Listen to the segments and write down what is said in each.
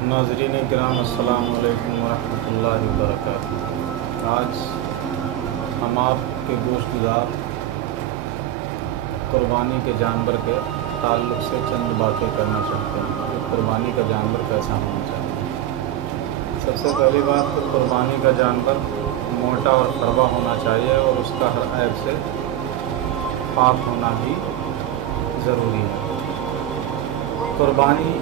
नाज़रीन किराम अस्सलाम वालेकुम वरहमतुल्लाहि वबरकातुहू। आज हम आपके गोश्तगुज़ार कुर्बानी के जानवर के ताल्लुक़ से चंद बातें करना चाहते हैं कि कुर्बानी का जानवर कैसा होना चाहिए। सबसे पहली बात तो कुर्बानी का जानवर मोटा और फरवा होना चाहिए और उसका हर ऐब से पाक होना भी ज़रूरी है। कुर्बानी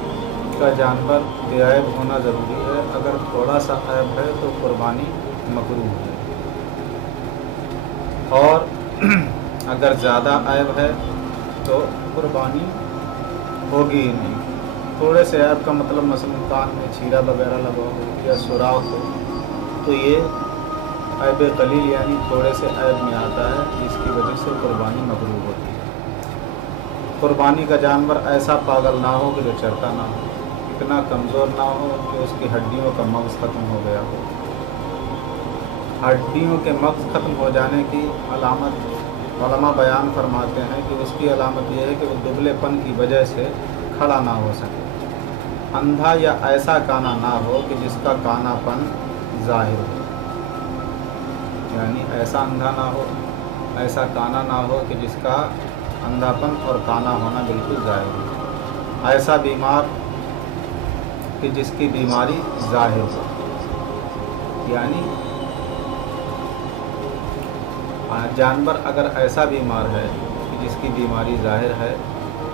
का जानवर बेऐब होना ज़रूरी है। अगर थोड़ा सा ऐब है तो कुर्बानी मकरूह है, और अगर ज़्यादा ऐब है तो कुर्बानी होगी ही नहीं। थोड़े से ऐब का मतलब मसलन कान में छीरा वगैरह लगा हो या सुराख हो तो ये ऐब कलील यानी थोड़े से ऐब में आता है, जिसकी वजह से कुर्बानी मकरूह होती है। कुर्बानी का जानवर ऐसा पागल ना हो कि जो चरता ना हो, इतना कमज़ोर ना हो कि उसकी हड्डियों का मग़ज़ ख़त्म हो गया हो। हड्डियों के मग़ज़ ख़त्म हो जाने की अलामत उलमा बयान फरमाते हैं कि उसकी अलामत यह है कि वो दुबलेपन की वजह से खड़ा ना हो सके। अंधा या ऐसा काना ना हो कि जिसका कानापन ज़ाहिर हो, यानी ऐसा अंधा ना हो, ऐसा काना ना हो कि जिसका अंधापन और काना होना बिल्कुल ज़ाहिर हो। ऐसा बीमार कि जिसकी बीमारी ज़ाहिर हो, यानी जानवर अगर ऐसा बीमार है कि जिसकी बीमारी ज़ाहिर है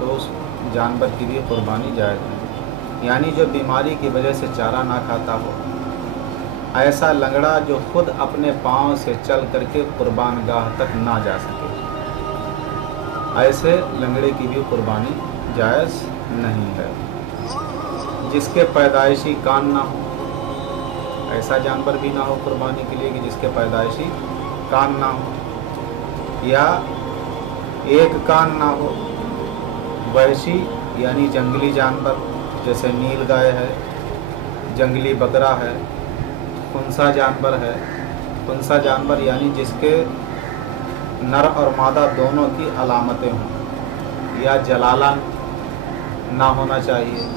तो उस जानवर की भी कुर्बानी जायज़ है। यानी जो बीमारी की वजह से चारा ना खाता हो, ऐसा लंगड़ा जो खुद अपने पाँव से चल करके कुर्बान गाह तक ना जा सके, ऐसे लंगड़े की भी कुर्बानी जायज़ नहीं है। जिसके पैदाइशी कान ना हो, ऐसा जानवर भी ना हो कुर्बानी के लिए कि जिसके पैदाइशी कान ना हो, या एक कान ना हो। वहशी यानी जंगली जानवर जैसे नील गाय है, जंगली बकरा है, खुंसा जानवर है। खुंसा जानवर यानी जिसके नर और मादा दोनों की अलामतें हों, या जलाला ना होना चाहिए।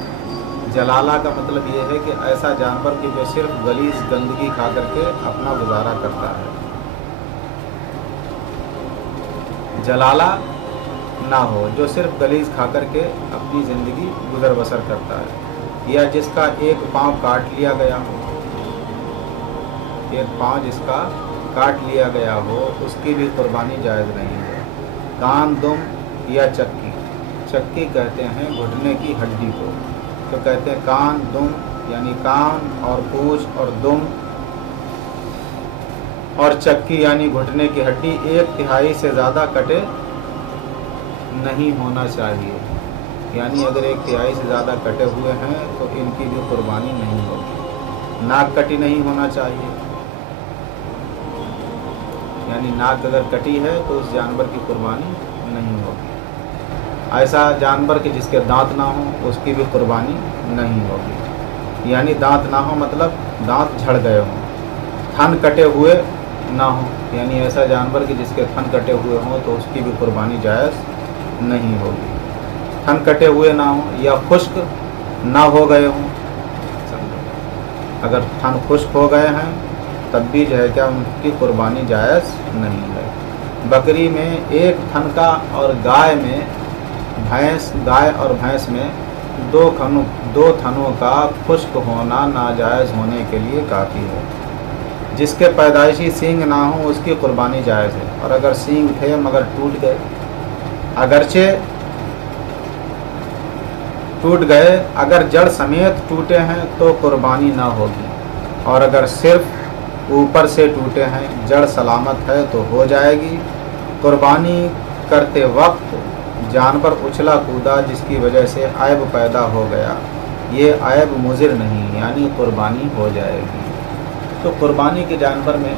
जलाला का मतलब ये है कि ऐसा जानवर कि जो सिर्फ गलीज़ गंदगी खा करके अपना गुजारा करता है, जलाला ना हो जो सिर्फ गलीज़ खा करके अपनी ज़िंदगी गुजर बसर करता है। या जिसका एक पाँव काट लिया गया हो, एक पाँव जिसका काट लिया गया हो, उसकी भी कुर्बानी जायज़ नहीं है। कान, दुम या चक्की, चक्की कहते हैं घुटने की हड्डी को, तो कहते हैं कान, दुम यानी कान और पूँछ और दुम और चक्की यानी घुटने की हड्डी 1/3 से ज़्यादा कटे नहीं होना चाहिए। यानी अगर 1/3 से ज़्यादा कटे हुए हैं तो इनकी भी कुर्बानी नहीं होगी। नाक कटी नहीं होना चाहिए, यानी नाक अगर कटी है तो उस जानवर की कुर्बानी नहीं होगी। ऐसा जानवर कि जिसके दांत ना हो, उसकी भी कुर्बानी नहीं होगी। यानी दांत ना हो मतलब दांत झड़ गए हों। थन कटे हुए ना हो, यानी ऐसा जानवर कि जिसके थन कटे हुए हों तो उसकी भी कुर्बानी जायज़ नहीं होगी। थन कटे हुए ना हो या खुश्क ना हो गए हों, अगर थन खुश्क हो गए हैं तब भी जो है क्या उनकी कुर्बानी जायज़ नहीं है। बकरी में एक थन का और गाय और भैंस में दो थनों का खुश्क होना नाजायज़ होने के लिए काफ़ी है। जिसके पैदाइशी सींग ना हो उसकी कुर्बानी जायज़ है, और अगर सींग थे मगर टूट गए, अगरचे टूट गए, अगर जड़ समेत टूटे हैं तो कुर्बानी ना होगी, और अगर सिर्फ ऊपर से टूटे हैं, जड़ सलामत है तो हो जाएगी। कुर्बानी करते वक्त जानवर उछला कूदा जिसकी वजह से ऐब पैदा हो गया, ये ऐब मुज़िर नहीं, यानी कुर्बानी हो जाएगी। तो कुर्बानी के जानवर में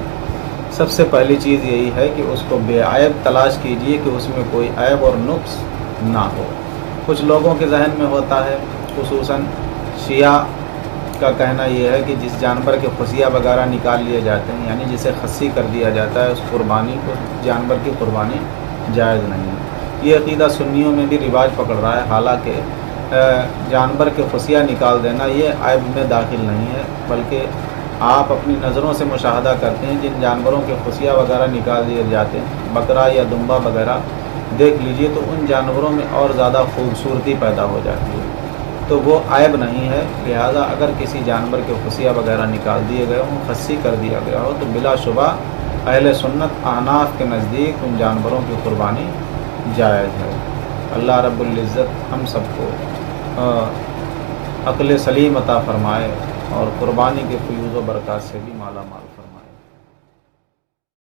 सबसे पहली चीज़ यही है कि उसको बेऐब तलाश कीजिए कि उसमें कोई ऐब और नुक्स ना हो। कुछ लोगों के जहन में होता है, खुसूसन शिया का कहना यह है कि जिस जानवर के खुशिया वगैरह निकाल लिए जाते हैं, यानी जिसे खस्सी कर दिया जाता है, उस जानवर की कुर्बानी जायज़ नहीं है। ये अक़ीदा सुन्नियों में भी रिवाज पकड़ रहा है। हालांकि جانور کے خصیہ نکال دینا یہ عیب میں داخل نہیں ہے، بلکہ آپ اپنی نظروں سے مشاہدہ کرتے ہیں جن جانوروں کے خصیہ وغیرہ نکال دیے جاتے ہیں، بکرا یا دمبا وغیرہ دیکھ لیجئے تو ان جانوروں میں اور زیادہ خوبصورتی پیدا ہو جاتی ہے، تو وہ عیب نہیں ہے۔ لہذا اگر کسی جانور کے خصیہ وغیرہ نکال دیے گئے ہوں، خصی کر دیا گیا ہو، تو بلا شبہ اہل سنت احناف کے نزدیک ان جانوروں کی قربانی جائز ہے۔ اللہ رب العزت ہم سب کو عقل سلیم عطا فرمائے اور قربانی کے فیوز و برکات سے بھی مالا مال